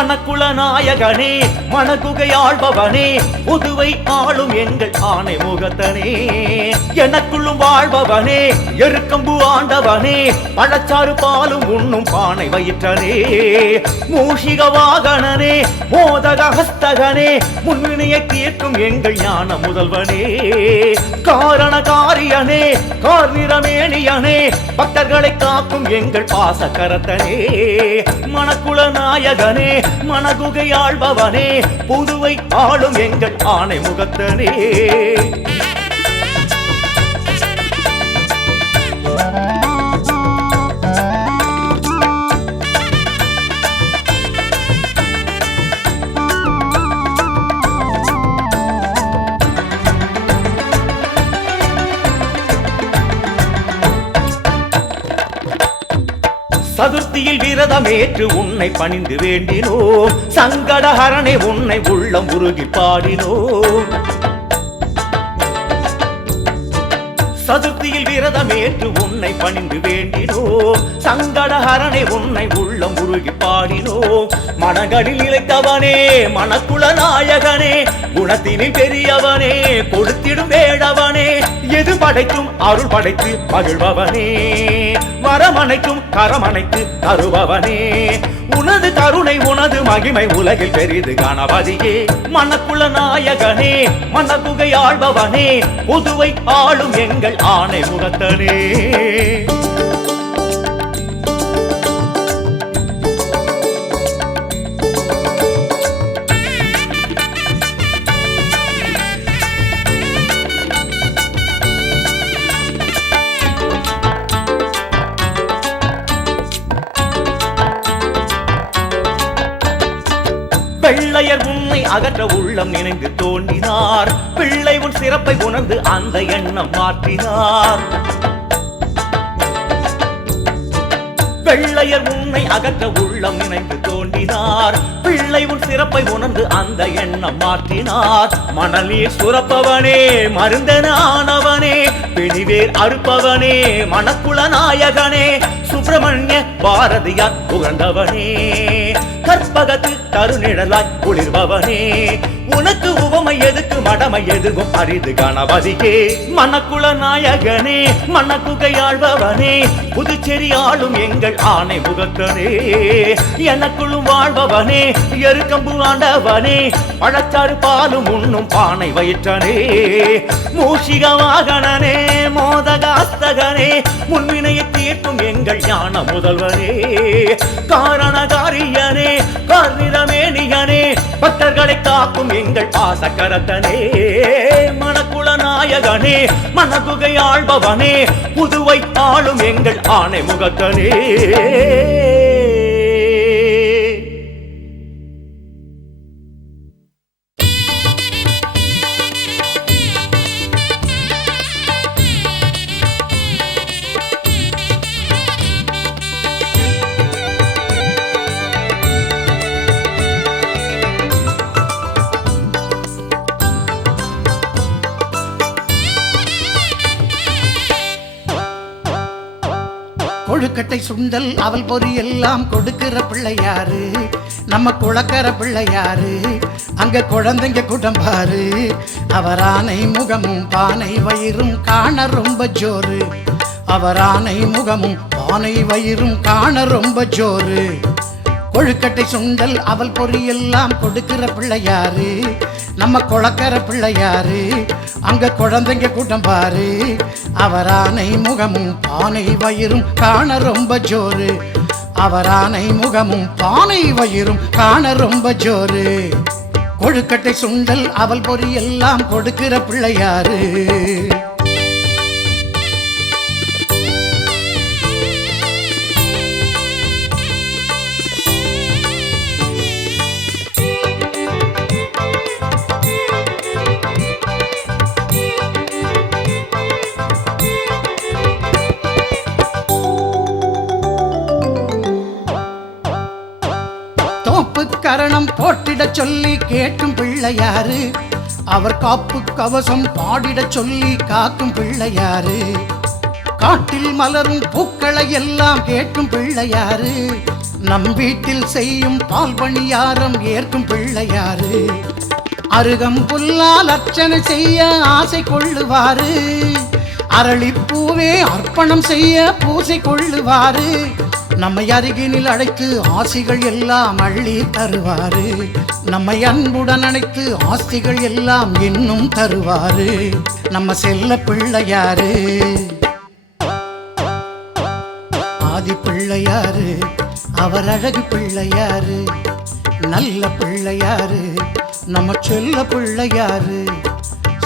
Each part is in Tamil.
மணக்குள நாயகனே மணக்குகை ஆழ்பவனே புதுவை ஆளும் எங்கள் ஆணை முகத்தனே. எனக்குள்ளும் வாழ்பவனே எருக்கம்பு ஆண்டவனே பழச்சாறு பாலும் உண்ணும் பானை வயிற்றனே. மூஷிக வாகனனே மோதக ஹஸ்தகனே முன்வினையை தீர்க்கும் எங்கள் ஞான முதல்வனே. காரண காரியனே கார்நிறமே கார்நிறமேனியனே பக்தர்களை காக்கும் எங்கள் பாச கரத்தனே மணக்குள நாயகனே மணகுகை ஆள்பவனே புதுவை ஆளும் எங்கள் ஆணை முகத்தனே சதுர்த்தியில் விரதமேற்று உன்னை பணிந்து வேண்டினோம். சங்கடஹரனை உன்னை உள்ளம் உருகி பாடினோம். சதுர்த்தியில் விரதம் விரதமேற்று உன்னை பணிந்து வேண்டினோம். சங்கடஹரனை உன்னை உள்ளம் உருகி பாடினோம். மனங்களில் இழைத்தவனே மணக்குள நாயகனே குணத்தினில் பெரியவனே கொடுத்திடும் வேடவனே எது படைக்கும் அருள் படைத்து மகிழ்பவனே. வரமனைக்கும் கரமனைத்து தருபவனே. உனது கருணை உனது மகிமை உலகில் பெரிது கணபதியே மணக்குள நாயகனே மணக்குகை ஆழ்பவனே புதுவை ஆளும் எங்கள் ஆணை முகத்தனே. அகற்ற உள்ளம் நினைந்து தோன்றினார். பிள்ளை உன் சிறப்பை உணர்ந்து அந்த எண்ணம் மாற்றினார். வெள்ளையர் உன்னை அகற்ற உள்ளம் நினைந்து தோன்றினார். பிள்ளை உன் சிறப்பை உணர்ந்து அந்த எண்ணம் மாற்றினார். மணலீர் சுரப்பவனே மருந்தனானவனே பிணிவேர் அறுப்பவனே மணக்குள நாயகனே சுப்பிரமணிய பாரதியார் புகழ்ந்தவனே. கற்பகத்து கருநிழலாய் குளிர்பவனே. உனக்கு உவமை எதுக்கு? மடமை எதுவும் அரிது கணபதியே. மணக்குள நாயகனே மணக்குகை ஆழ்பவனே. புதுச்சேரி ஆளும் எங்கள் ஆணை முகத்தனே. எனக்குள்ளும் வாழ்பவனே எருக்கம்பு ஆண்டவனே. பழச்சாறு பாலும் உண்ணும் பானை வயிற்றனே. மூஷிக வாகனனே மோதகாஸ்தகனே. முன்வினையை தீர்க்கும் எங்கள் ஞான முதல்வரே காரணகாரியனே கார்நிறமேனியனே பக்தர்களை காக்கும் எங்கள் பாசக்கரத்தனே மணக்குள நாயகனே மணகுகை ஆள்பவனே புதுவை ஆளும் எங்கள் ஆணை முகத்தனே கொழுக்கட்டை சுண்டல் அவள் பொறி எல்லாம் கொடுக்கிற பிள்ளையாரு. நம்ம குளக்கர பிள்ளையாரு. அங்க குழந்தைங்க குடம்பாரு. அவரானை முகமும் பானை வயிறும் காண ரொம்ப ஜோரு. அவரானை முகமும் பானை வயிறும் காண ரொம்ப ஜோரு. கொழுக்கட்டை சுண்டல் அவள் பொறியெல்லாம் கொடுக்கிற பிள்ளையாரு. நம்ம குளக்கர பிள்ளையாரு. அங்க குழந்தைங்க கூட்டம் பாரு. அவரானை முகமும் பானை வயிறும் காண ரொம்ப ஜோரு. அவரானை முகமும் பானை வயிறும் காண ரொம்ப ஜோரு. கொழுக்கட்டை சுண்டல் அவள் பொறியெல்லாம் கொடுக்கிற பிள்ளையாரு. கரணம் போட்டிடச் சொல்லி கேட்கும் பிள்ளையாரு அவர் காப்பு கவசம் பாடிடச் சொல்லி காக்கும் பிள்ளையாரு காட்டில் மலரும் பூக்களை எல்லாம் கேட்கும் பிள்ளையாரு நம் வீட்டில் செய்யும் பால் பணியாரம் ஏற்கும் பிள்ளையாரு அருகம் புல்லால் அர்ச்சனை செய்ய ஆசை கொள்ளுவாரு. அரளிப்பூவே அர்ப்பணம் செய்ய பூசை கொள்ளுவாரு. நம்மை அருகினில் அழைத்து ஆசிகள் எல்லாம் அள்ளி தருவாரு. நம்மை அன்புடன் அழைத்து ஆஸ்திகள் எல்லாம் இன்னும் தருவாரு. நம்ம செல்ல பிள்ளையாரு ஆதி பிள்ளையாரு அவர் அழகு பிள்ளையாரு நல்ல பிள்ளையாரு நம்ம செல்ல பிள்ளையாரு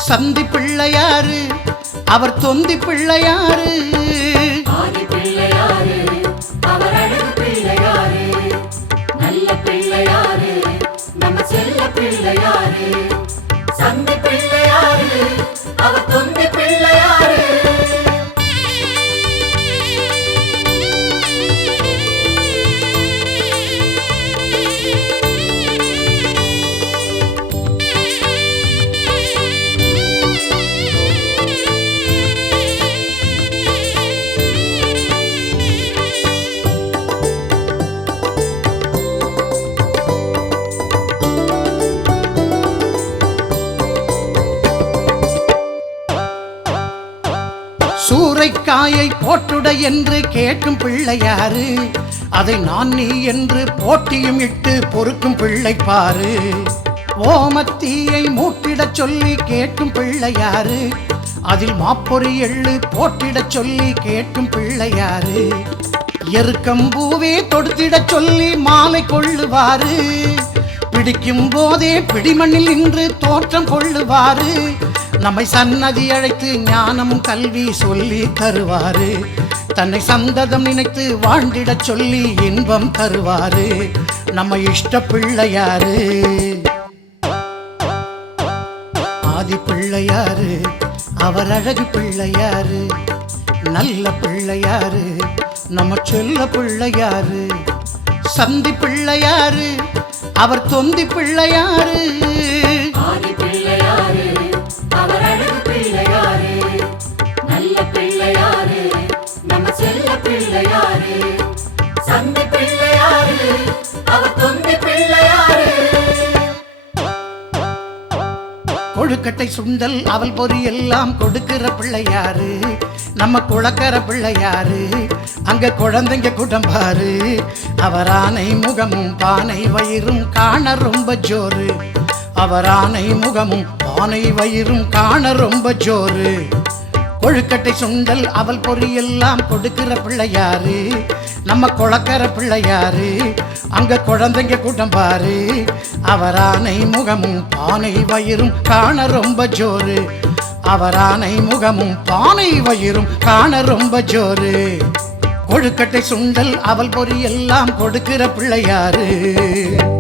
சந்தி பிள்ளையாரு அவர் தொந்தி பிள்ளையாரு அவர் தொந்தி பிள்ளையாரு போட்டுட என்று கேட்கும் பிள்ளையாரு அதை நான் நீ என்று போட்டியும் இட்டு பொறுக்கும் பிள்ளை பாரு. ஓமத்தீயை மூட்டிடச் சொல்லி கேட்கும் பிள்ளையாரு அதில் மாப்பொறி எள்ளு போட்டிடச் சொல்லி கேட்கும் பிள்ளையாரு எருக்கம்பூவே தொடுத்திடச் சொல்லி மாலை கொள்ளுவாரு. பிடிக்கும் போதே பிடிமண்ணில் நின்று தோற்றம் கொள்ளுவாரு. நம்மை சன்னதி அழைத்து ஞானம் கல்வி சொல்லி தருவாரு. தன்னை சந்ததம் நினைத்து வாழ்ந்திடச் சொல்லி இன்பம் தருவாரு. நம்ம இஷ்ட பிள்ளையாரு ஆதி பிள்ளையாரு அவர் அழகு பிள்ளையாரு நல்ல பிள்ளையாரு நம்ம செல்ல பிள்ளையாரு சந்தி பிள்ளையாரு அவர் தொந்தி பிள்ளையாரு பிள்ளையாரு. கொழுக்கட்டை சுண்டல் அவல் பொறி எல்லாம் கொடுக்கிற பிள்ளையாரு. நம்ம குளக்கர பிள்ளையாரு. அங்க குழந்தைங்க கூட்டம் பாரு அவர் ஆனை முகமும் பானை வயிறும் காண ரொம்ப ஜோரு. அவரானை முகமும் பானை வயிறும் காண ரொம்ப ஜோரு. கொழுக்கட்டை சுண்டல் அவள் பொறியெல்லாம் கொடுக்கிற பிள்ளையாரு. நம்ம குளக்கர பிள்ளையாரு. அங்க குழந்தைங்க கூட்டம் பாரு. அவரானை முகமும் பானை வயிறும் காண ரொம்ப ஜோரு. அவரானை முகமும் பானை வயிறும் காண ரொம்ப ஜோரு. கொழுக்கட்டை சுண்டல் அவள் பொறி எல்லாம் கொடுக்கிற பிள்ளையாரு.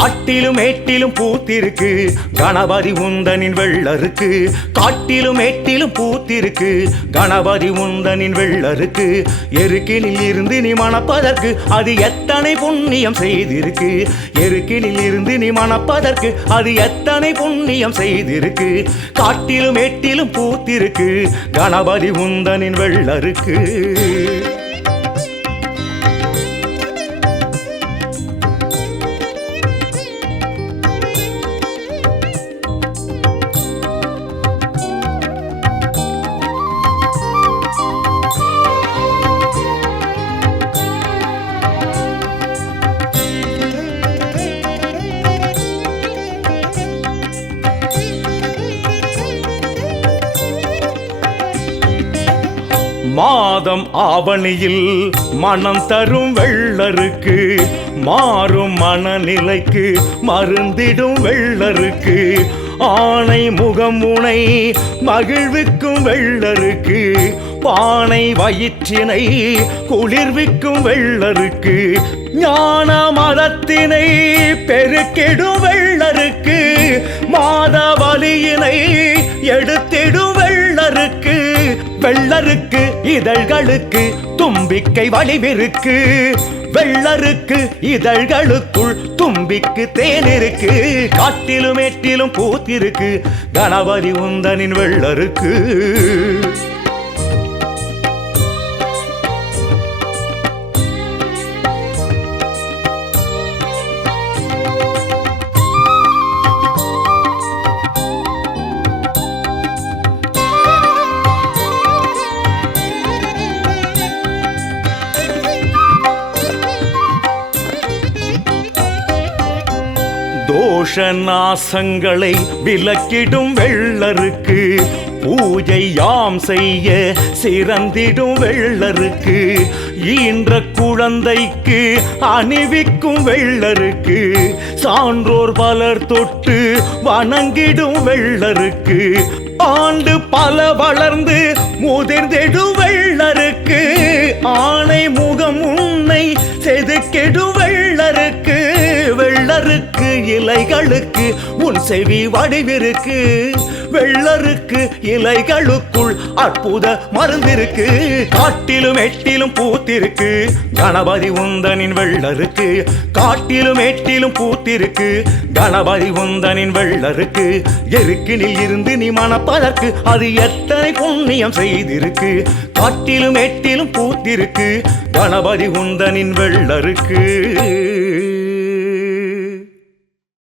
காட்டிலும் ஏட்டிலும் பூத்திருக்கு. கணபதி உந்தனின் வெள்ளருக்கு. காட்டிலும் ஏட்டிலும் பூத்திருக்கு. கணபதி உந்தனின் வெள்ளருக்கு. எருக்கினில் இருந்து நீ மணப்பதற்கு அது எத்தனை புண்ணியம் செய்திருக்கு. எருக்கினில் இருந்து நீ மணப்பதற்கு அது எத்தனை புண்ணியம் செய்திருக்கு. காட்டிலும் ஏட்டிலும் பூத்திருக்கு. கணபதி உந்தனின் வெள்ளருக்கு. மாதம் ஆவணியில் மனம் தரும் வெள்ளருக்கு மாறும் மனநிலைக்கு மருந்திடும் வெள்ளருக்கு. ஆணை முகமுனை மகிழ்விக்கும் வெள்ளருக்கு பானை வயிற்றினை குளிர்விக்கும் வெள்ளருக்கு. ஞான மதத்தினை பெருக்கிடும் வெள்ளருக்கு மாத வலியினை எடுத்திடும் வெள்ளருக்கு வெள்ளருக்கு இதழ்களுக்கு தும்பிக்கை வடிவிருக்கு வெள்ளருக்கு இதழ்களுக்குள் தும்பிக்கு தேனிருக்கு. காட்டிலும் மேட்டிலும் பூத்திருக்கு. கணபதி உந்தனின் வெள்ளருக்கு. தோஷ நாசங்களை விலக்கிடும் வெள்ளருக்கு. பூஜை யாம் செய்ய சிறந்திடும் வெள்ளருக்கு. ஈன்ற குழந்தைக்கு அணிவிக்கும் வெள்ளருக்கு. சான்றோர் பலர் தொட்டு வணங்கிடும் வெள்ளருக்கு. ஆண்டு பல வளர்ந்து முதிர்ந்திடும் வெள்ளருக்கு. ஆணை முகம் உன்னை செதுக்கிடும் வெள்ளருக்கு. வெள்ளருக்கு இலைகளுக்கு உன் செவி வடிவிருக்கு. வெள்ளருக்கு இலைகளுக்குள் அற்புத மருந்திருக்கு. காட்டிலும் எட்டிலும் பூத்திருக்கு. கணபதி உந்தனின் வெள்ளருக்கு. காட்டிலும் எட்டிலும் பூத்திருக்கு. கணபதி உந்தனின் வெள்ளருக்கு. எருக்கினில் இருந்து நீ மணப்பதற்கு அது எத்தனை புண்ணியம் செய்திருக்கு. காட்டிலும் எட்டிலும் பூத்திருக்கு. கணபதி உந்தனின் வெள்ளருக்கு.